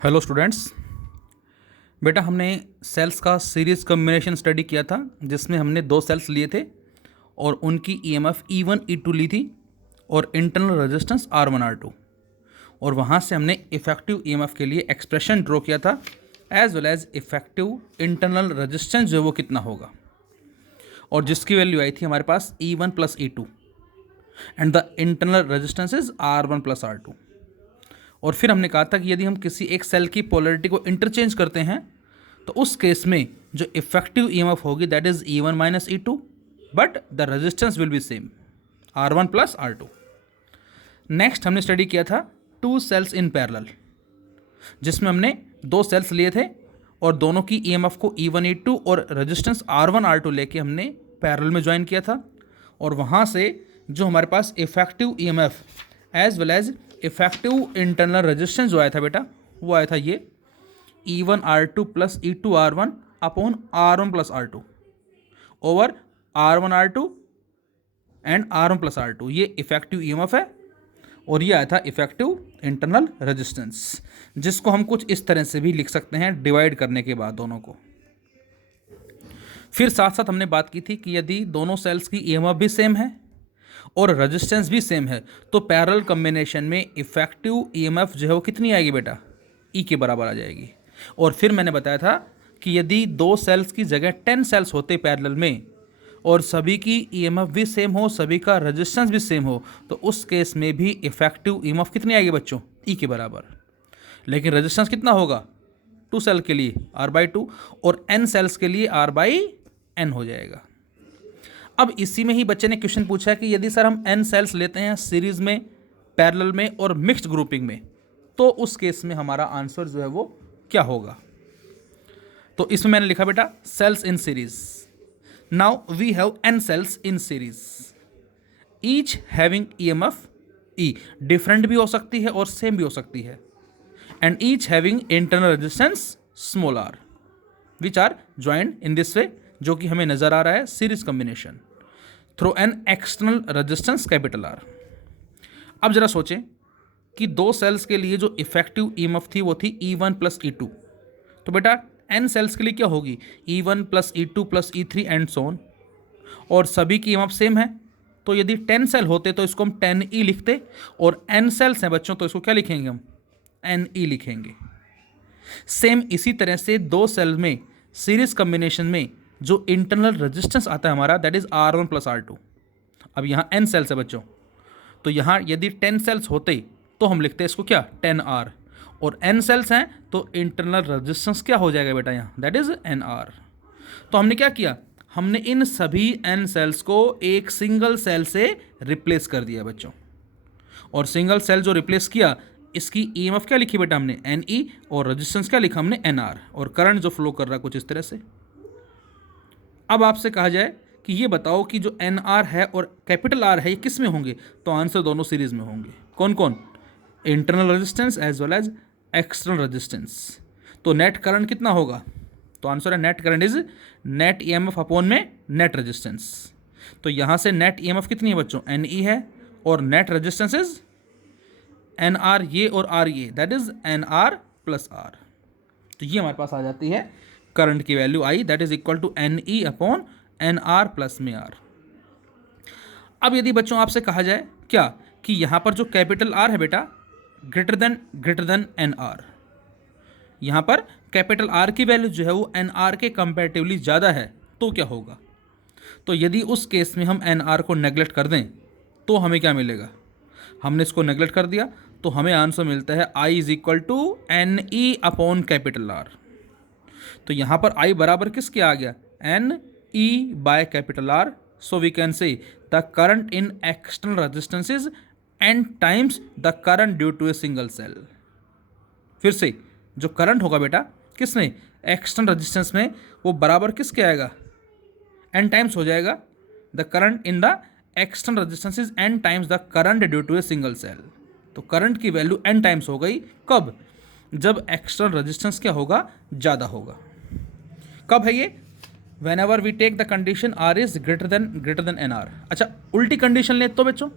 Hello students. बेटा हमने sales का सीरीज कॉम्बिनेशन स्टडी किया था जिसमें हमने दो सेल्स लिए थे और उनकी ईएमएफ E1 E2 ली थी और इंटरनल रेजिस्टेंस R1 R2 और वहाँ से हमने इफेक्टिव ईएमएफ के लिए एक्सप्रेशन ड्रॉ किया था as well as effective internal resistance जो है वो कितना होगा और जिसकी वैल्यू आई थी हमारे पास E1 plus E2 and the internal resistance is R1 plus R2। और फिर हमने कहा था कि यदि हम किसी एक सेल की पोलैरिटी को इंटरचेंज करते हैं तो उस केस में जो इफेक्टिव ईएमएफ होगी that is E1 minus E2 but the resistance will be same R1 plus R2। Next हमने स्टडी किया था टू सेल्स इन पैरेलल जिसमें हमने दो सेल्स लिए थे और दोनों की ईएमएफ को E1 E2 और रेजिस्टेंस R1 R2 लेके हमने पैरेलल में ज्वाइन किया था और वहाँ से जो हमारे पास effective EMF as well as effective internal resistance जो आया था बेटा वो आया था ये E1 R2 plus E2 R1 upon R1 plus R2 over R1 R2 and R1 plus R2। ये इफेक्टिव ईएमएफ है और ये आया था इफेक्टिव इंटरनल रेजिस्टेंस जिसको हम कुछ इस तरह से भी लिख सकते हैं डिवाइड करने के बाद दोनों को। फिर साथ साथ हमने बात की थी कि यदि दोनों सेल्स की ईएमएफ भी सेम है और रेजिस्टेंस भी सेम है तो पैरेलल कॉम्बिनेशन में इफेक्टिव ईएमएफ जो है वो कितनी आएगी बेटा ई के बराबर आ जाएगी। और फिर मैंने बताया था कि यदि दो सेल्स की जगह 10 सेल्स होते पैरेलल में और सभी की ईएमएफ भी सेम हो सभी का रेजिस्टेंस भी सेम हो तो उस केस में भी इफेक्टिव ईएमएफ कितनी आएगी बच्चों ई के बराबर। लेकिन रेजिस्टेंस कितना होगा 2 सेल के लिए R/2 और n सेल्स के लिए R/n हो जाएगा। अब इसी में ही बच्चे ने क्वेश्चन पूछा है कि यदि सर हम n सेल्स लेते हैं सीरीज में पैरेलल में और मिक्स्ड ग्रुपिंग में तो उस केस में हमारा आंसर जो है वो क्या होगा। तो इसमें मैंने लिखा बेटा cells in series. Now we have n cells in series each having EMF E different भी हो सकती है और सेम भी हो सकती है and each having internal resistance small r which are joined in this way जो कि हमें नजर आ रहा है series combination through an external resistance capital R। अब जरा सोचें कि दो सेल्स के लिए जो इफेक्टिव ईएमएफ थी वो थी E1 प्लस E2 तो बेटा n सेल्स के लिए क्या होगी E1 plus E2 plus E3 and so on और सभी की ईएमएफ सेम है तो यदि 10 सेल होते तो इसको हम 10E लिखते और n सेल्स हैं बच्चों तो इसको क्या लिखेंगे हम NE लिखेंगे। सेम इसी तरह से दो सेल में सीरीज कॉम्बिनेशन में जो इंटरनल रेजिस्टेंस आता है हमारा that is R1 plus R2। अब यहाँ n सेल्स है बच्चों तो यहाँ यदि 10 सेल्स होते तो हम लिखते हैं इसको क्या 10R और n सेल्स हैं तो इंटरनल रेजिस्टेंस क्या हो जाएगा बेटा यहाँ दैट इज NR। तो हमने क्या किया हमने इन सभी n सेल्स को एक सिंगल सेल से रिप्लेस कर दिया बच्चों और सिंगल सेल जो रिप्लेस किया इसकी ईएमएफ क्या लिखी बेटा हमने NE और रेजिस्टेंस क्या लिखा हमने NR और करंट जो फ्लो कर रहा है कुछ इस तरह से। अब आपसे कहा जाए कि ये बताओ कि जो NR है और कैपिटल R है ये किस में होंगे तो आंसर दोनों सीरीज में होंगे। कौन कौन internal resistance as well as external resistance. तो नेट करंट कितना होगा तो आंसर है net current is net EMF upon में नेट रेजिस्टेंस। तो यहाँ से नेट ईएमएफ कितनी है बच्चों NE है और नेट रेजिस्टेंस इज NR ये और R ये that is NR plus R। तो ये हमारे पास आ जाती है करंट की value I that is equal to NE upon NR plus में R। अब यदि बच्चों आपसे कहा जाए क्या कि यहाँ पर जो कैपिटल R है बेटा ग्रेटर देन NR यहाँ पर कैपिटल R की वैल्यू जो है वो NR के कंपैरेटिवली ज़्यादा है तो क्या होगा। तो यदि उस केस में हम NR को नेगलेक्ट कर दें तो हमें क्या मिलेगा हमने इसको नेगलेक्ट कर दिया तो हमें आंसर मिलता है I is equal to NE upon capital R। तो यहाँ पर I बराबर किसके आ गया NE by capital R। So we can say the current in external resistance is n times the current due to a single cell. फिर से जो करंट होगा बेटा किसमें एक्सटर्नल रेजिस्टेंस में वो बराबर किसके आएगा n टाइम्स हो जाएगा the current in the external resistance is n times the current due to a single cell. तो करंट की वैल्यू n टाइम्स हो गई कब जब एक्सटर्नल रेजिस्टेंस क्या होगा ज़्यादा होगा। कब है ये whenever we take the condition R is greater than NR। अच्छा उल्टी कंडीशन ले तो बच्चों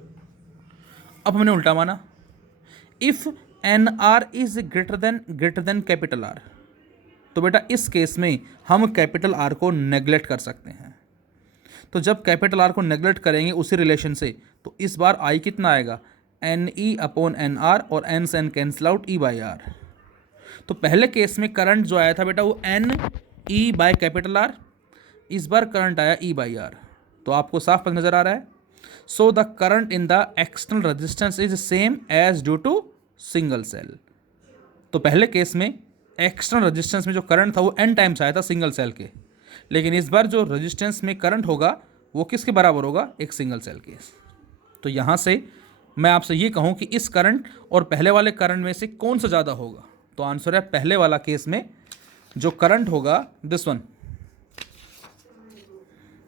अब हमने उल्टा माना if N R is greater than capital R, तो बेटा इस केस में हम कैपिटल आर को नेग्लेक्ट कर सकते हैं। तो जब कैपिटल आर को नेग्लेक्ट करेंगे उसी रिलेशन से, तो इस बार आई कितना आएगा, N E upon N R, और एन से N cancel out, E by R. तो पहले केस में करंट जो आया था बेटा वो N E by capital R, इस बार करंट आया ई बाई आर। तो आपको साफ पता नजर आ रहा है। So the current in the external resistance is same as due to single cell. तो पहले केस में एक्सटर्नल रेजिस्टेंस में जो करंट था वो एन टाइम्स आया था सिंगल सेल के, लेकिन इस बार जो रेजिस्टेंस में करंट होगा वो किसके बराबर होगा, एक सिंगल सेल के। तो यहाँ से मैं आपसे ये कहूँ कि इस करंट और पहले वाले करंट में से कौन सा ज़्यादा होगा, तो आंसर है पहले वाला केस में जो करंट होगा दिस वन,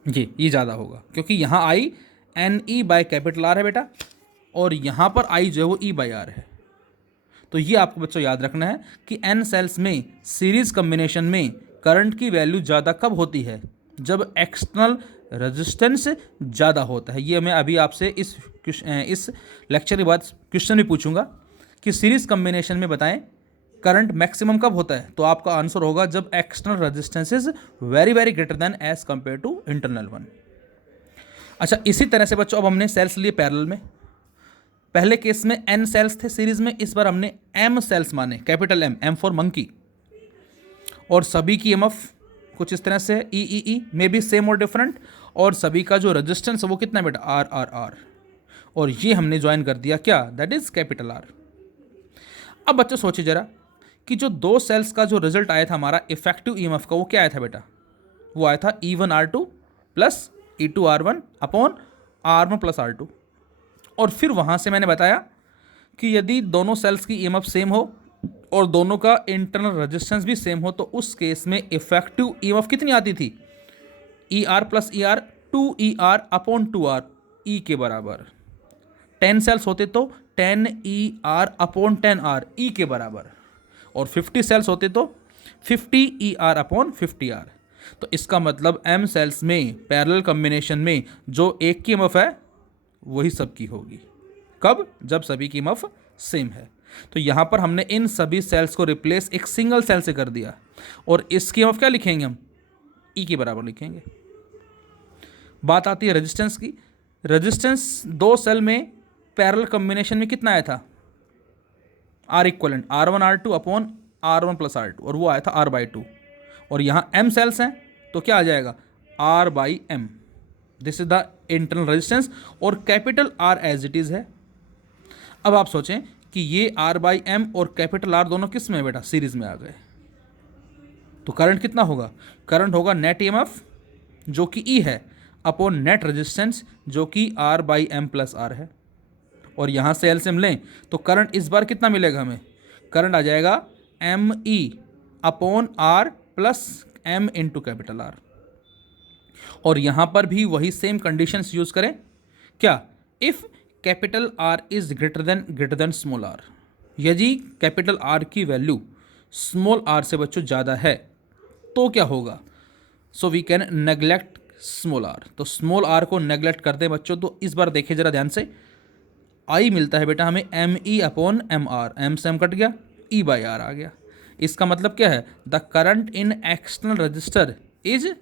ये ज़्यादा होगा, क्योंकि यहाँ I N E by capital R है बेटा, और यहाँ पर आई जो है वो ई बाई आर है। तो ये आपको बच्चों याद रखना है कि एन सेल्स में सीरीज कम्बिनेशन में करंट की वैल्यू ज़्यादा कब होती है, जब एक्सटर्नल रेजिस्टेंस ज़्यादा होता है। ये मैं अभी आपसे इस लेक्चर के बाद क्वेश्चन भी पूछूंगा कि सीरीज कम्बिनेशन में बताएं करंट मैक्सिमम कब होता है, तो आपका आंसर होगा जब external resistance is very very greater than as compare to internal one. अच्छा, इसी तरह से बच्चों अब हमने सेल्स लिए पैरेलल में। पहले केस में एन सेल्स थे सीरीज में, इस बार हमने एम सेल्स माने, कैपिटल एम फॉर मंकी, और सभी की एमएफ कुछ इस तरह से ई में भी सेम और डिफरेंट, और सभी का जो रेजिस्टेंस है वो कितना है बेटा, आर आर आर, और ये हमने ज्वाइन कर दिया क्या, दैट इज कैपिटल आर। अब बच्चों सोचिए जरा कि जो दो सेल्स का जो रिजल्ट आया था हमारा इफेक्टिव ईएमएफ का, वो क्या आया था बेटा, वो आया था E1R2 plus E2R1 upon R1 plus R2। और फिर वहाँ से मैंने बताया कि यदि दोनों सेल्स की ईएमएफ सेम हो और दोनों का इंटरनल रेजिस्टेंस भी सेम हो, तो उस केस में इफेक्टिव ईएमएफ कितनी आती थी, ER plus ER 2ER upon 2R, ई के बराबर। 10 सेल्स होते तो 10ER अपॉन 10R, ई के बराबर, और 50 सेल्स होते तो 50ER अपॉन 50R। तो इसका मतलब एम सेल्स में पैरेलल कॉम्बिनेशन में जो एक की ईएमएफ है वही सबकी होगी, कब, जब सभी की ईएमएफ सेम है। तो यहाँ पर हमने इन सभी सेल्स को रिप्लेस एक सिंगल सेल से कर दिया, और इसकी ईएमएफ क्या लिखेंगे हम, ई के बराबर लिखेंगे। बात आती है रेजिस्टेंस की। रेजिस्टेंस दो सेल में पैरेलल कॉम्बिनेशन में कितना आया था, are equivalent R1 R2 upon R1 plus R2, और वो आया था R/2। और यहाँ M सेल्स हैं तो क्या आ जाएगा, R/M, this is the internal resistance, और capital R as it is है। अब आप सोचें कि ये R/M और कैपिटल R दोनों किस में है बेटा, सीरीज में आ गए, तो करंट कितना होगा, करंट होगा नेट ईएमएफ जो कि E है अपॉन नेट रेजिस्टेंस जो कि R/M प्लस R है। और यहाँ से एलसीएम लें तो करंट इस बार कितना मिलेगा हमें, करंट आ जाएगा ME upon R plus M into capital R। और यहाँ पर भी वही सेम कंडीशंस यूज करें, क्या, if capital R is greater than small r, यदि कैपिटल R की वैल्यू स्मॉल r से बच्चों ज़्यादा है तो क्या होगा, so we can neglect small r। तो स्मॉल r को नेग्लेक्ट कर दें बच्चों, तो इस बार देखिए जरा ध्यान से, I मिलता है बेटा हमें ME अपॉन MR, M से M कट गया, E/R आ गया। इसका मतलब क्या है, the current in external register is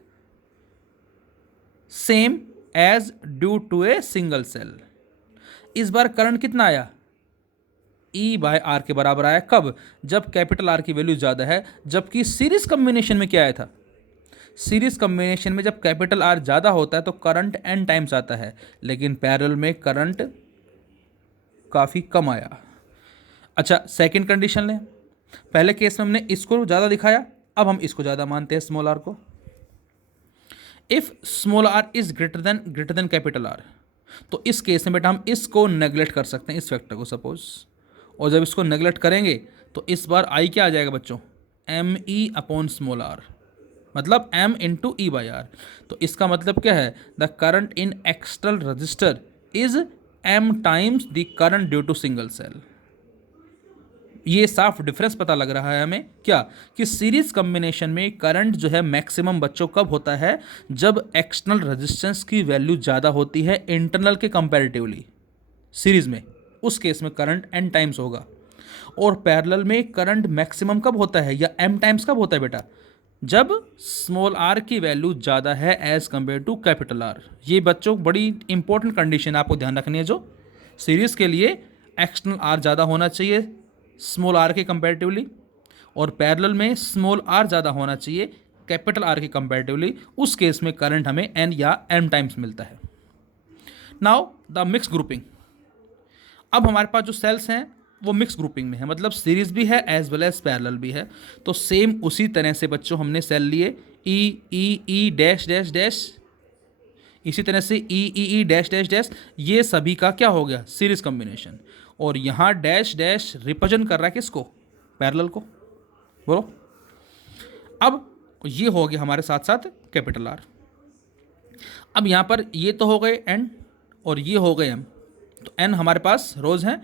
same as due to a single cell. इस बार करंट कितना आया, E/R के बराबर आया, कब, जब कैपिटल R की वैल्यू ज़्यादा है। जबकि सीरीज कम्बिनेशन में क्या आया था, सीरीज कम्बिनेशन में जब कैपिटल R ज़्यादा होता है तो करंट n टाइम्स आता है, लेकिन पैरेलल में करंट काफ़ी कम आया। अच्छा, सेकंड कंडीशन लें, पहले केस में हमने इसको ज़्यादा दिखाया, अब हम इसको ज़्यादा मानते हैं स्मॉल r को। If small r is greater than capital R, तो इस केस में बेटा हम इसको नेग्लेक्ट कर सकते हैं, इस फैक्टर को सपोज, और जब इसको नेग्लेक्ट करेंगे तो इस बार I क्या आ जाएगा बच्चों, ME अपॉन स्मॉल r, मतलब M इंटू E/R। तो इसका मतलब क्या है, the current in external register is M times the current due to single cell. ये साफ डिफरेंस पता लग रहा है हमें, क्या, कि सीरीज कॉम्बिनेशन में करंट जो है मैक्सिमम बच्चों कब होता है, जब एक्सटर्नल रेजिस्टेंस की वैल्यू ज़्यादा होती है इंटरनल के कंपैरेटिवली। सीरीज में उस केस में करंट n टाइम्स होगा। और पैरेलल में करंट मैक्सिमम कब होता है या m टाइम्स कब होता है बेटा? जब स्मॉल r की वैल्यू ज़्यादा है as compare to capital R। ये बच्चों बड़ी इंपॉर्टेंट कंडीशन आपको ध्यान रखनी है, जो सीरीज़ के लिए एक्सटर्नल r ज़्यादा होना चाहिए स्मॉल r के कंपेरेटिवली, और पैरेलल में स्मॉल r ज़्यादा होना चाहिए कैपिटल R के कंपेरेटिवली। उस केस में करंट हमें n या m टाइम्स मिलता है। Now the mix grouping. अब हमारे पास जो सेल्स हैं वो मिक्स ग्रुपिंग में है, मतलब सीरीज भी है एज वेल एज पैरेलल भी है। तो सेम उसी तरह से बच्चों हमने सेल लिए ई ई ई डैश डैश डैश, इसी तरह से ई ई ई डैश डैश डैश, ये सभी का क्या हो गया? Series combination. और यहाँ डैश डैश रिप्रेजेंट कर रहा है किसको? पैरेलल को। बोलो। अब ये हो गया हमारे साथ साथ कैपिटल आर। अब यहाँ पर ये तो हो गए एन और ये हो गए एम। तो एन हमारे पास रोज हैं,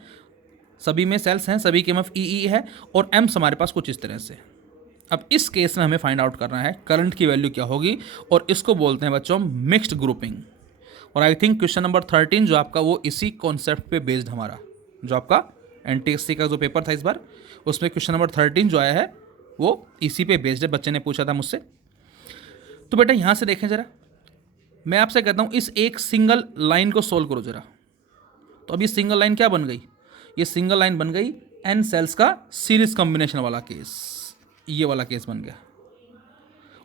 सभी में सेल्स हैं, सभी के एम एफ ई ई है, और एम्स हमारे पास कुछ इस तरह से। अब इस केस में हमें फाइंड आउट करना है करंट की वैल्यू क्या होगी, और इसको बोलते हैं बच्चों मिक्स्ड ग्रुपिंग। और आई थिंक क्वेश्चन नंबर 13 जो आपका वो इसी कॉन्सेप्ट पे बेस्ड हमारा, जो आपका एनटीएससी का जो पेपर था इस बार, उसमें क्वेश्चन नंबर 13 जो आया है वो इसी पे बेस्ड है। बच्चे ने पूछा था मुझसे। तो बेटा यहाँ से देखें ज़रा, मैं आपसे कहता हूँ इस एक सिंगल लाइन को सोल्व करो ज़रा। तो अभी सिंगल लाइन क्या बन गई? ये सिंगल लाइन बन गई एन सेल्स का सीरीज कॉम्बिनेशन वाला केस, ये वाला केस बन गया।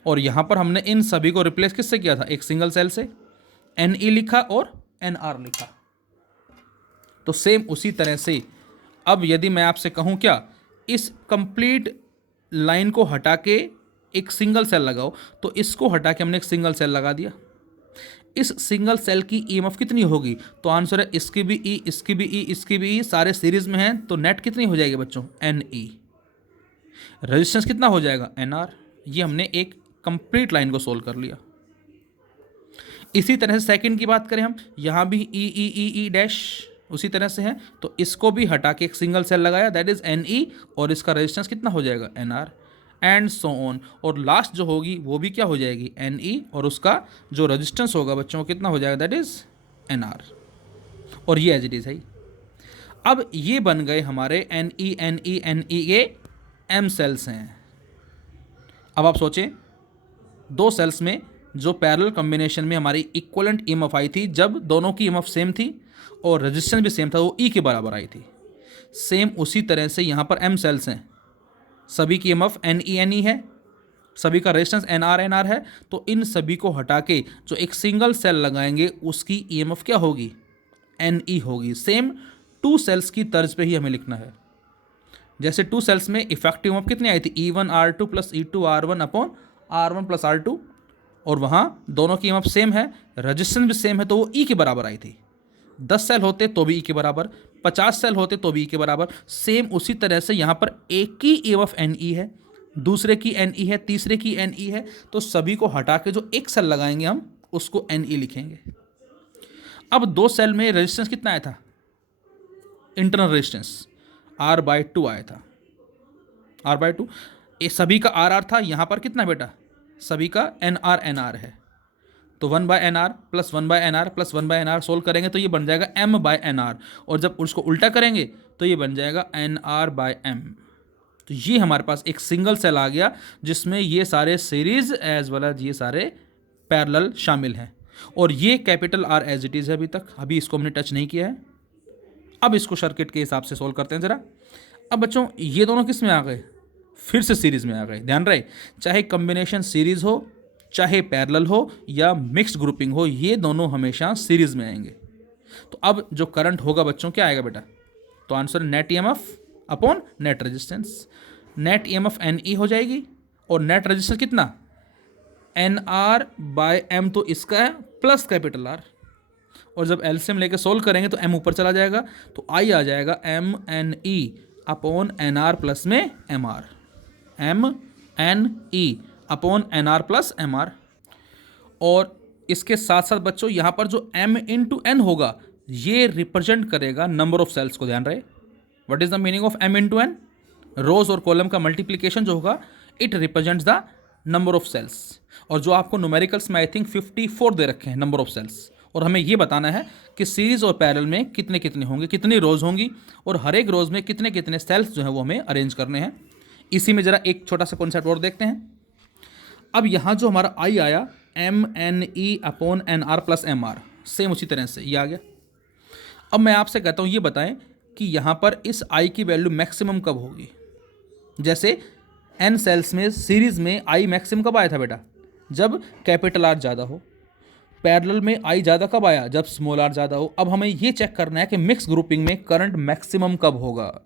और यहाँ पर हमने इन सभी को रिप्लेस किससे किया था? एक सिंगल सेल से। एन ई लिखा और एन आर लिखा। तो सेम उसी तरह से अब यदि मैं आपसे कहूँ क्या, इस कंप्लीट लाइन को हटा के एक सिंगल सेल लगाओ, तो इसको हटा के हमने एक सिंगल सेल लगा दिया। इस सिंगल सेल की ईएमएफ कितनी होगी? तो आंसर है इसकी भी ई, इसकी भी ई, इसकी भी ई, सारे सीरीज में हैं, तो नेट कितनी हो जाएगी बच्चों? N E. रेजिस्टेंस कितना हो जाएगा? N R. ये हमने एक कंप्लीट लाइन को सोल्व कर लिया। इसी तरह से सेकंड की बात करें हम, यहाँ भी ई ई ई ई डैश उसी तरह से है, तो इसको भी हटा के एक सिंगल सेल लगाया, दैट इज एन ई, और इसका रेजिस्टेंस कितना हो जाएगा? N R, and so on. और लास्ट जो होगी वो भी क्या हो जाएगी? एन ई, और उसका जो रेजिस्टेंस होगा बच्चों कितना हो जाएगा? That is N R. और ये एज इट इज है। अब ये बन गए हमारे N E N E N E के एम सेल्स हैं। अब आप सोचें, दो सेल्स में जो पैरेलल कॉम्बिनेशन में हमारी इक्वलेंट ईएमएफ आई थी, जब दोनों की ईएमएफ सेम थी और रेजिस्टेंस भी सेम था, वो ई के बराबर आई थी। सेम उसी तरह से यहाँ पर एम सेल्स हैं, सभी की ईएमएफ एन ई है, सभी का रेजिस्टेंस एन आर है। तो इन सभी को हटा के जो एक सिंगल सेल लगाएंगे उसकी ईएमएफ क्या होगी? एन ई होगी। सेम टू सेल्स की तर्ज पे ही हमें लिखना है। जैसे टू सेल्स में इफेक्टिव ईएमएफ कितनी आई थी? E1 R2 plus E2 R1 upon R1 plus R2, और वहाँ दोनों की ईएमएफ सेम है, रेजिस्टेंस भी सेम है, तो वो ई के बराबर आई थी। 10 सेल होते तो भी ई के बराबर, 50 सेल होते तो भी ई के बराबर। सेम उसी तरह से यहाँ पर एक की ईएमएफ एन ई है, दूसरे की एन ई है, तीसरे की एन ई है, तो सभी को हटा के जो एक सेल लगाएंगे हम उसको एन ई लिखेंगे। अब दो सेल में रेजिस्टेंस कितना आया था? इंटरनल रेजिस्टेंस R/2 आया था, R/2। ये सभी का RR था, यहाँ पर कितना बेटा? सभी का NR है, तो 1/NR plus 1/NR plus 1/NR solve करेंगे तो ये बन जाएगा M/NR, और जब उसको उल्टा करेंगे तो ये बन जाएगा NR/M। तो ये हमारे पास एक सिंगल सेल आ गया जिसमें ये सारे सीरीज एज वेल एज ये सारे पैरेलल शामिल हैं। और ये capital R as it is है, अभी इसको हमने टच नहीं किया है। अब इसको सर्किट के हिसाब से सोल्व करते हैं ज़रा। अब बच्चों ये दोनों किस में आ गए? फिर से सीरीज़ में आ गए। ध्यान रहे, चाहे कॉम्बिनेशन सीरीज़ हो, चाहे पैरेलल हो, या मिक्स्ड ग्रुपिंग हो, ये दोनों हमेशा सीरीज़ में आएंगे। तो अब जो करंट होगा बच्चों क्या आएगा बेटा? तो answer net EMF upon net resistance. Net EMF N E हो जाएगी, और नेट रेजिस्टेंस कितना? NR/M, तो इसका है प्लस कैपिटल R। और जब एलसीएम लेके सोल्व करेंगे तो M ऊपर चला जाएगा, तो I आ जाएगा MNE अपॉन NR प्लस में MR, MNE upon NR plus MR। और इसके साथ साथ बच्चों यहाँ पर जो M इंटू N होगा ये रिप्रेजेंट करेगा नंबर ऑफ सेल्स को। ध्यान रहे, what is the meaning of M into N? Rows और कॉलम का मल्टीप्लीकेशन जो होगा, it represents the number of cells. और जो आपको न्यूमेरिकल्स में आई थिंक 54 दे रखे हैं नंबर ऑफ सेल्स, और हमें ये बताना है कि सीरीज और पैरेलल में कितने कितने होंगे, कितनी रोज होंगी, और हर एक रोज में कितने कितने सेल्स जो है वो हमें अरेंज करने हैं। इसी में जरा एक छोटा सा कॉन्सेप्ट और देखते हैं। अब यहाँ जो हमारा आई आया MNE/NR+MR, सेम उसी तरह से ये आ गया। अब मैं आपसे कहता हूँ ये बताएं कि यहाँ पर इस आई की वैल्यू मैक्सिमम कब होगी। जैसे n सेल्स में सीरीज में आई मैक्सिमम कब आया था बेटा, जब कैपिटल आर ज़्यादा हो। पैरेलल में आई ज़्यादा कब आया, जब स्मॉल आर ज़्यादा हो। अब हमें ये चेक करना है कि मिक्स ग्रुपिंग में करंट मैक्सिमम कब होगा।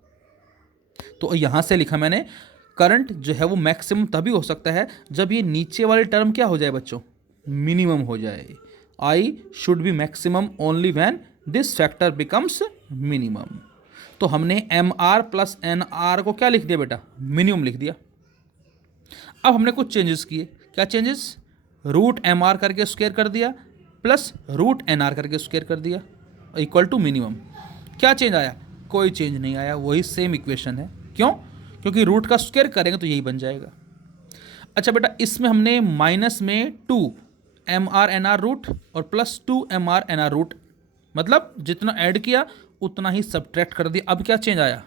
तो यहाँ से लिखा मैंने, करंट जो है वो मैक्सिमम तभी हो सकता है जब ये नीचे वाली टर्म क्या हो जाए बच्चों, मिनिमम हो जाए। I should be maximum only when this factor becomes minimum. तो हमने MR+NR को क्या लिख दिया बेटा, मिनिमम लिख दिया। अब हमने कुछ चेंजेस किए। क्या चेंजेस, √MR करके स्क्वायर कर दिया प्लस √NR करके स्क्वायर कर दिया इक्वल टू मिनिमम। क्या चेंज आया, कोई चेंज नहीं आया, वही सेम इक्वेशन है। क्यों, क्योंकि रूट का स्क्वायर करेंगे तो यही बन जाएगा। अच्छा बेटा, इसमें हमने माइनस में 2MR/NR रूट और प्लस 2MR/NR रूट, मतलब जितना ऐड किया उतना ही सब्ट्रैक्ट कर दिया। अब क्या चेंज आया,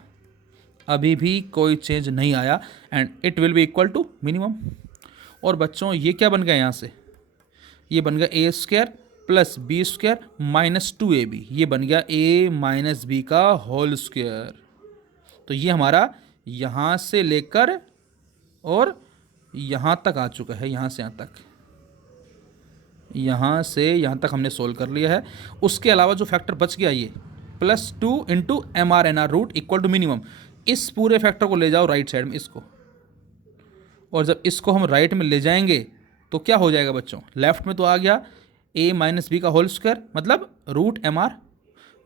अभी भी कोई चेंज नहीं आया, and it will be equal to minimum. और बच्चों ये क्या बन गया, यहाँ से ये बन गया A² plus B² minus 2AB, ये बन गया A - B का होल स्क्वायर। तो ये हमारा यहाँ से लेकर और यहाँ तक आ चुका है, यहाँ से यहाँ तक, यहाँ से यहाँ तक हमने सोल्व कर लिया है। उसके अलावा जो फैक्टर बच गया ये +2 × MR/NR root equal to minimum, इस पूरे फैक्टर को ले जाओ राइट साइड में इसको, और जब इसको हम राइट में ले जाएंगे तो क्या हो जाएगा बच्चों, लेफ्ट में तो आ गया A - B का होल स्क्वायर, मतलब √MR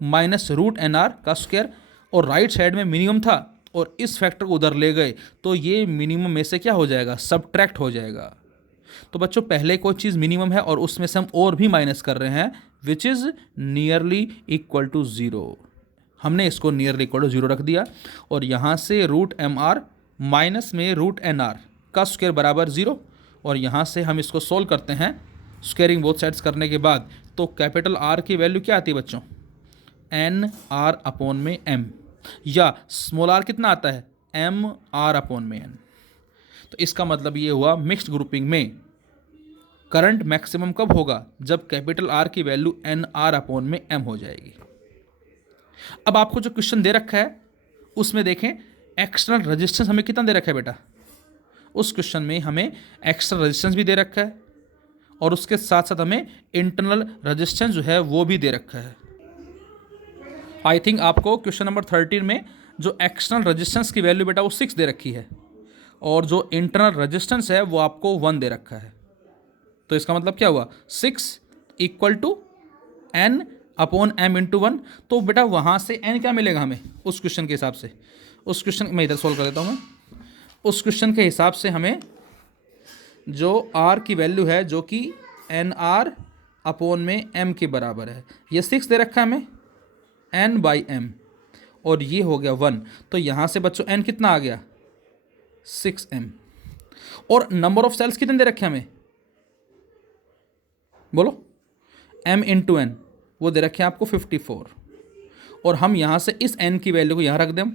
माइनस √NR का स्क्वायर, और राइट साइड में मिनिमम था और इस फैक्टर को उधर ले गए तो ये मिनिमम में से क्या हो जाएगा, सब्ट्रैक्ट हो जाएगा। तो बच्चों पहले कोई चीज़ मिनिमम है और उसमें से हम और भी माइनस कर रहे हैं, which is nearly equal to 0। हमने इसको नियरली इक्वल टू 0 रख दिया, और यहाँ से √MR माइनस में √NR का स्क्वायर बराबर 0, और यहाँ से हम इसको सोल्व करते हैं स्क्वायरिंग बोथ साइड्स करने के बाद। तो कैपिटल R की वैल्यू क्या आती है बच्चों, NR/M, या स्मॉल r कितना आता है, MR/N। तो इसका मतलब ये हुआ मिक्स्ड ग्रुपिंग में करंट मैक्सिमम कब होगा, जब कैपिटल R की वैल्यू NR/M हो जाएगी। अब आपको जो क्वेश्चन दे रखा है उसमें देखें एक्सटर्नल रेजिस्टेंस हमें कितना दे रखा है बेटा, उस क्वेश्चन में हमें एक्सटर्नल रेजिस्टेंस भी दे रखा है और उसके साथ साथ हमें इंटरनल रेजिस्टेंस जो है वो भी दे रखा है। आई थिंक आपको क्वेश्चन नंबर 13 में जो एक्सटर्नल रेजिस्टेंस की वैल्यू बेटा वो 6 दे रखी है, और जो इंटरनल रेजिस्टेंस है वो आपको 1 दे रखा है। तो इसका मतलब क्या हुआ, 6 इक्वल टू N/M × 1। तो बेटा वहाँ से N क्या मिलेगा हमें उस क्वेश्चन के हिसाब से, उस क्वेश्चन मैं इधर सोल्व कर देता हूँ मैं, उस क्वेश्चन के हिसाब से हमें जो R की वैल्यू है जो कि NR/M के बराबर है, ये 6 दे रखा है हमें N/M, और ये हो गया 1। तो यहाँ से बच्चों N कितना आ गया, 6M, और नंबर ऑफ सेल्स कितने दे रखे हमें, बोलो, M × N वो दे रखे हैं आपको 54, और हम यहाँ से इस N की वैल्यू को यहाँ रख दें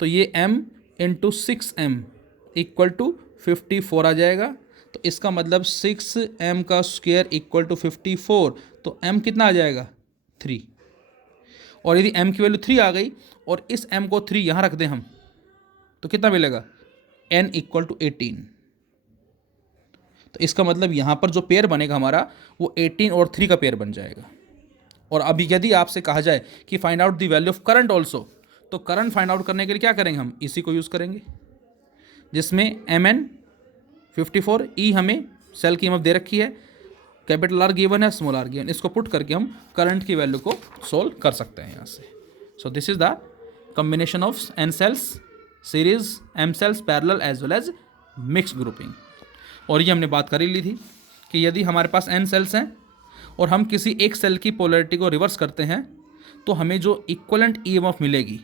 तो ये M × 6M इक्वल टू 54 आ जाएगा। तो इसका मतलब 6M का स्क्वायर इक्वल टू 54, तो M कितना आ जाएगा, 3। और यदि M की वैल्यू 3 आ गई और इस M को 3 यहाँ रख दें हम, तो कितना मिलेगा, N इक्वल टू 18। तो इसका मतलब यहाँ पर जो पेयर बनेगा हमारा वो 18 और 3 का पेयर बन जाएगा। और अभी यदि आपसे कहा जाए कि find out the value of current also, तो करंट फाइंड आउट करने के लिए क्या करेंगे, हम इसी को यूज़ करेंगे, जिसमें MN 54, E हमें सेल की EMF दे रखी है, कैपिटल R गिवन है, स्मॉल r गिवन, इसको पुट करके हम करंट की वैल्यू को सोल्व कर सकते हैं यहाँ से। So this is the combination of N cells, series, M cells, parallel as well as mixed grouping. और ये हमने बात कर ही ली थी कि यदि हमारे पास N सेल्स हैं और हम किसी एक सेल की पोलैरिटी को रिवर्स करते हैं तो हमें जो इक्वलेंट EMF मिलेगी,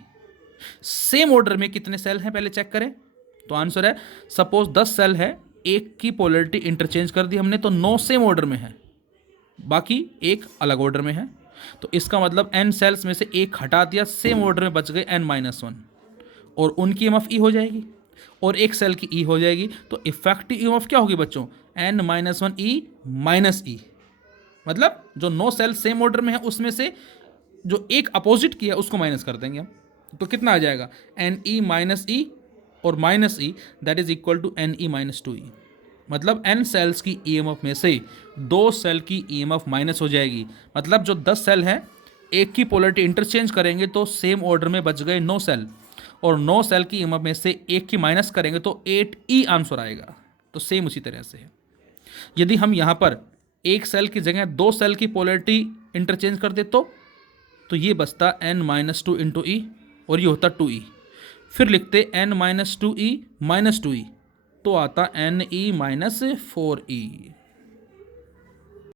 सेम ऑर्डर में कितने सेल हैं पहले चेक करें। तो आंसर है, सपोज 10 सेल है, एक की पोलैरिटी इंटरचेंज कर दी हमने तो 9 सेम ऑर्डर में है, बाकी एक अलग ऑर्डर में है। तो इसका मतलब n सेल्स में से एक हटा दिया, सेम ऑर्डर में बच गए n-1 और उनकी ईएमएफ ई हो जाएगी और एक सेल की ई हो जाएगी। तो इफेक्टिव ईएमएफ क्या होगी बच्चों? n-1 ई माइनस ई, मतलब जो 9 सेल सेम ऑर्डर में है उसमें से जो एक अपोजिट किया उसको माइनस कर देंगे हम। तो कितना आ जाएगा? एन ई माइनस ई और minus E that is equal to N E minus two E. मतलब n सेल्स की ईएमएफ में से 2 सेल की ईएमएफ माइनस हो जाएगी। मतलब जो 10 सेल हैं एक की पोलरिटी इंटरचेंज करेंगे तो सेम ऑर्डर में बच गए 9 सेल, और 9 सेल की ईएमएफ में से एक की माइनस करेंगे तो 8e आंसर आएगा। तो सेम उसी तरह से है। यदि हम यहाँ पर एक सेल की जगह 2 सेल की पोलरिटी इंटरचेंज कर दे तो ये बचता n-2 इंटू ई और ये होता 2e। फिर लिखते n-2e माइनस 2e तो आता ne माइनस 4e।